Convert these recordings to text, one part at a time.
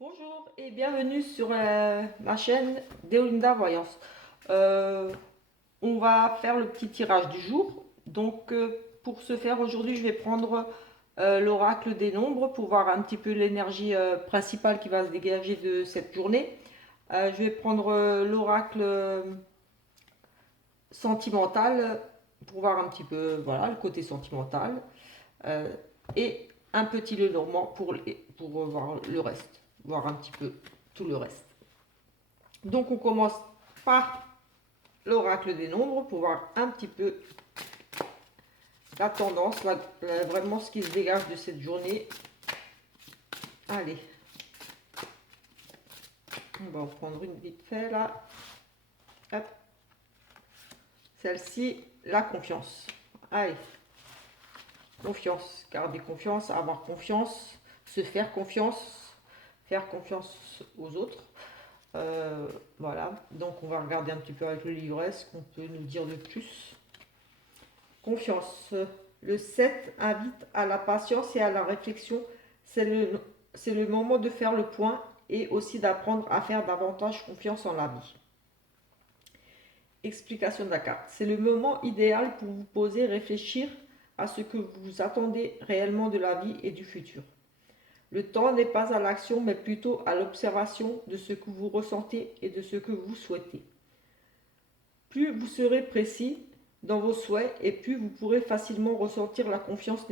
Bonjour et bienvenue sur ma chaîne Deolinda Voyance. Euh, on va faire le petit tirage du jour. Donc pour ce faire aujourd'hui, je vais prendre l'oracle des nombres pour voir un petit peu l'énergie principale qui va se dégager de cette journée. Je vais prendre l'oracle sentimental pour voir un petit peu voilà, le côté sentimental. Euh, et un petit Lenormand pour voir le reste, voir un petit peu tout le reste. Donc on commence par l'oracle des nombres pour voir un petit peu la tendance, vraiment ce qui se dégage de cette journée. Allez, on va en prendre une vite fait là. Hop. Celle-ci, la confiance. Allez, confiance, garder confiance, avoir confiance, se faire confiance aux autres. Voilà, donc on va regarder un petit peu avec le livret ce qu'on peut nous dire de plus. Confiance. Le 7 invite à la patience et à la réflexion. C'est le moment de faire le point et aussi d'apprendre à faire davantage confiance en la vie. Explication de la carte. C'est le moment idéal pour vous poser, réfléchir à ce que vous attendez réellement de la vie et du futur. Le temps n'est pas à l'action, mais plutôt à l'observation de ce que vous ressentez et de ce que vous souhaitez. Plus vous serez précis dans vos souhaits et plus vous pourrez facilement ressentir la confiance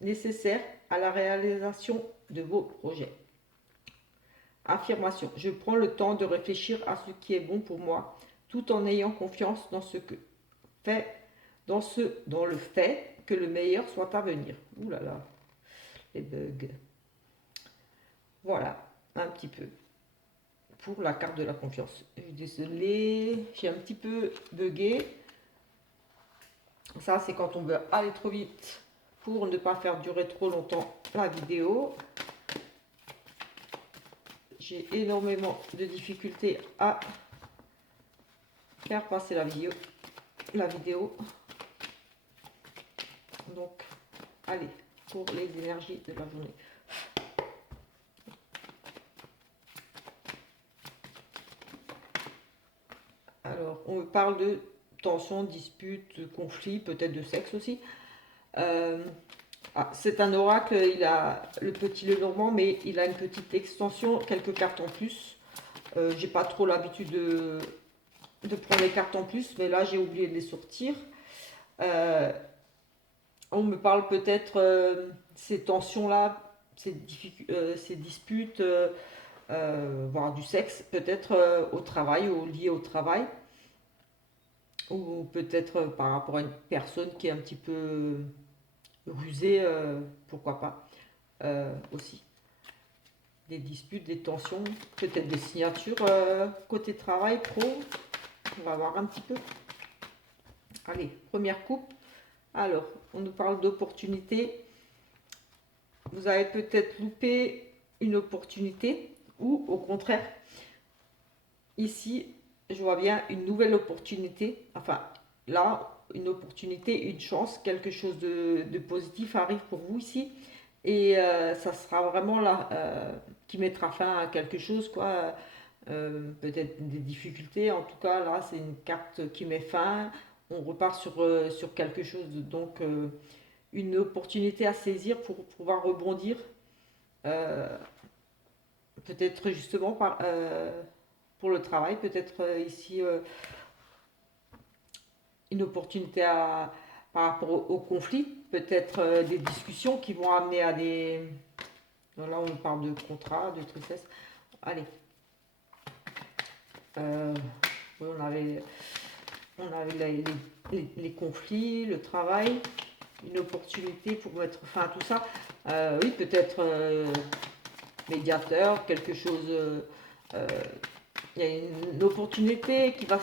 nécessaire à la réalisation de vos projets. Affirmation. Je prends le temps de réfléchir à ce qui est bon pour moi, tout en ayant confiance dans ce que fait, dans le fait que le meilleur soit à venir. Ouh là là, les bugs. Voilà, un petit peu pour la carte de la confiance. Je suis désolée, j'ai un petit peu bugué. Ça, c'est quand on veut aller trop vite pour ne pas faire durer trop longtemps la vidéo. J'ai énormément de difficultés à faire passer la vidéo. Donc, allez, pour les énergies de la journée. Alors, on parle de tension, dispute, conflit, peut-être de sexe aussi. C'est un oracle, il a le petit Lenormand, mais il a une petite extension, quelques cartes en plus. J'ai pas trop l'habitude de prendre les cartes en plus, mais là j'ai oublié de les sortir. Euh, on me parle peut-être ces tensions-là, ces disputes, voire du sexe, peut-être au travail ou lié au travail, ou peut-être par rapport à une personne qui est un petit peu rusée, pourquoi pas, aussi. Des disputes, des tensions, peut-être des signatures côté travail, pro. On va voir un petit peu. Allez, première coupe. Alors, on nous parle d'opportunités. Vous avez peut-être loupé une opportunité ou au contraire, ici, je vois bien une nouvelle opportunité. Enfin, là, une opportunité, une chance, quelque chose de positif arrive pour vous ici. Et ça sera vraiment là qui mettra fin à quelque chose, quoi. Peut-être des difficultés. En tout cas, là, c'est une carte qui met fin. On repart sur quelque chose. Donc, une opportunité à saisir pour pouvoir rebondir. Euh, Peut-être justement pour le travail. Peut-être ici une opportunité par rapport au conflit. Peut-être des discussions qui vont amener à des... Là, on parle de contrat, de tristesse. Allez. Oui, on avait les conflits, le travail, une opportunité pour mettre fin à tout ça. Oui, peut-être médiateur, quelque chose. Il y a une opportunité qui va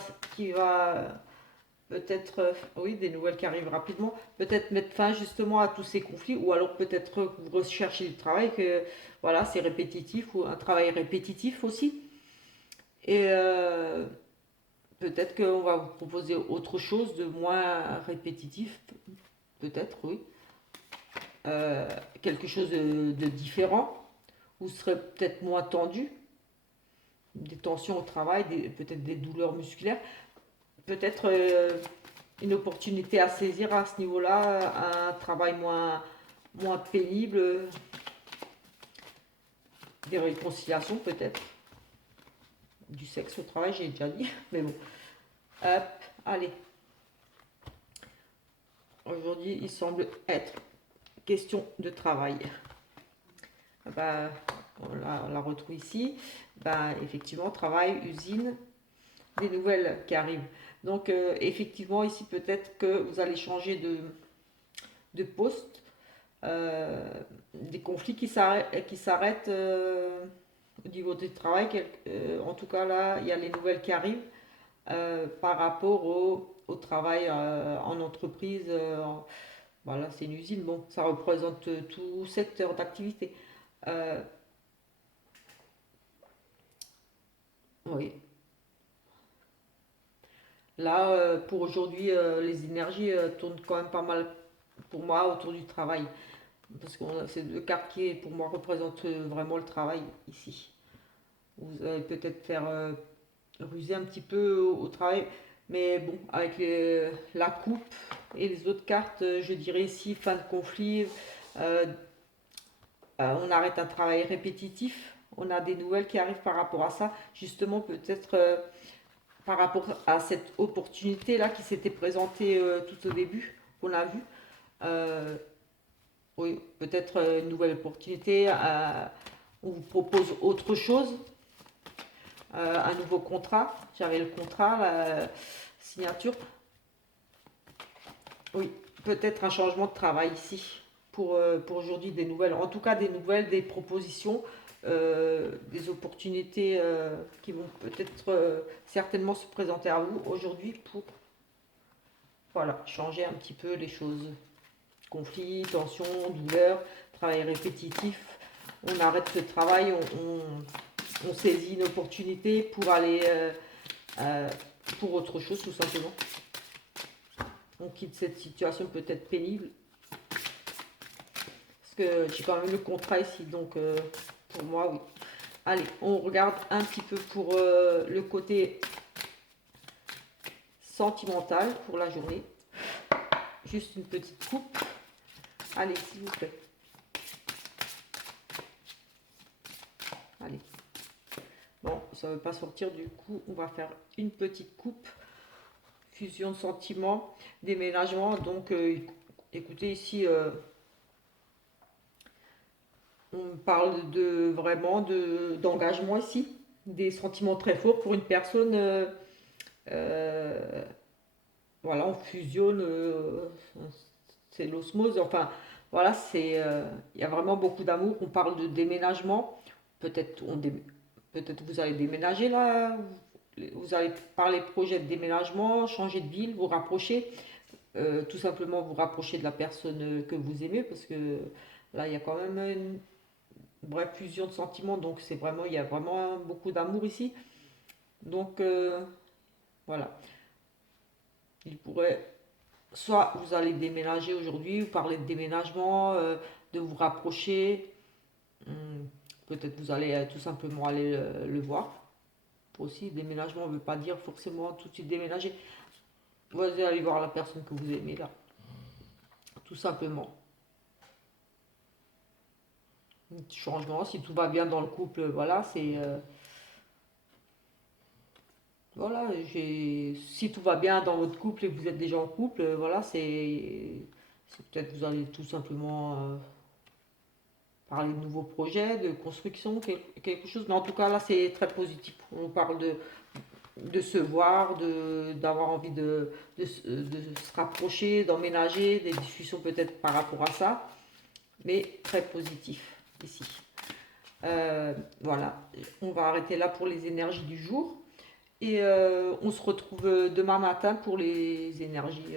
peut-être, oui, des nouvelles qui arrivent rapidement, peut-être mettre fin justement à tous ces conflits, ou alors peut-être que vous recherchez du travail, que voilà, c'est répétitif, ou un travail répétitif aussi. Et peut-être qu'on va vous proposer autre chose de moins répétitif, peut-être, oui. Quelque chose de différent, vous serez peut-être moins tendu, des tensions au travail, peut-être des douleurs musculaires, peut-être une opportunité à saisir à ce niveau-là, un travail moins pénible, des réconciliations peut-être, du sexe au travail, j'ai déjà dit, mais bon. Hop, allez. Aujourd'hui, il semble être question de travail. Bah, on la retrouve ici. Bah, effectivement, travail, usine, des nouvelles qui arrivent. Donc, effectivement, ici, peut-être que vous allez changer de poste. Des conflits qui s'arrêtent au niveau du travail. En tout cas, là, il y a les nouvelles qui arrivent par rapport au travail en entreprise. Voilà, c'est une usine. Bon, ça représente tout secteur d'activité. Euh, oui. Là, pour aujourd'hui, les énergies tournent quand même pas mal pour moi autour du travail. Parce que c'est deux cartes qui, pour moi, représentent vraiment le travail ici. Vous allez peut-être faire ruser un petit peu au travail. Mais bon, avec la coupe et les autres cartes, je dirais ici fin de conflit. euh, on arrête un travail répétitif. On a des nouvelles qui arrivent par rapport à ça. Justement, peut-être par rapport à cette opportunité-là qui s'était présentée tout au début, qu'on a vu. Euh, oui, peut-être une nouvelle opportunité. On vous propose autre chose, un nouveau contrat. J'avais le contrat, la signature. Oui, peut-être un changement de travail ici pour aujourd'hui, des nouvelles. En tout cas, des nouvelles, des propositions, des opportunités qui vont peut-être certainement se présenter à vous aujourd'hui pour voilà, changer un petit peu les choses. Conflits, tensions, douleurs, travail répétitif. On arrête ce travail, on saisit une opportunité pour aller euh, pour autre chose tout simplement. On quitte cette situation peut-être pénible. Parce que j'ai quand même le contrat ici, donc pour moi, oui. Allez, on regarde un petit peu pour le côté sentimental pour la journée. Juste une petite coupe. Allez, s'il vous plaît. Allez. Bon, ça ne veut pas sortir, du coup, on va faire une petite coupe. Fusion de sentiments, déménagement. Donc, écoutez, ici, on parle de vraiment d'engagement ici. Des sentiments très forts pour une personne. Euh, voilà, on fusionne. C'est l'osmose. Enfin, voilà, il y a vraiment beaucoup d'amour. On parle de déménagement. Peut-être peut-être vous allez déménager là. Vous allez parler projet de déménagement, changer de ville, vous rapprocher. Tout simplement vous rapprocher de la personne que vous aimez parce que là il y a quand même une bref fusion de sentiments donc c'est vraiment il y a vraiment beaucoup d'amour ici donc voilà il pourrait soit vous allez déménager aujourd'hui, vous parlez de déménagement, de vous rapprocher. Peut-être vous allez tout simplement aller le voir aussi. Déménagement ne veut pas dire forcément tout de suite déménager, vous allez aller voir la personne que vous aimez là tout simplement. Changement, si tout va bien dans le couple, voilà, c'est voilà, si tout va bien dans votre couple et que vous êtes déjà en couple, voilà, c'est peut-être vous allez tout simplement parler de nouveaux projets, de construction, quelque chose. Mais en tout cas, là, c'est très positif. On parle de se voir, d'avoir envie de se rapprocher, d'emménager, des discussions peut-être par rapport à ça, mais très positif ici. Voilà, on va arrêter là pour les énergies du jour. Et on se retrouve demain matin pour les énergies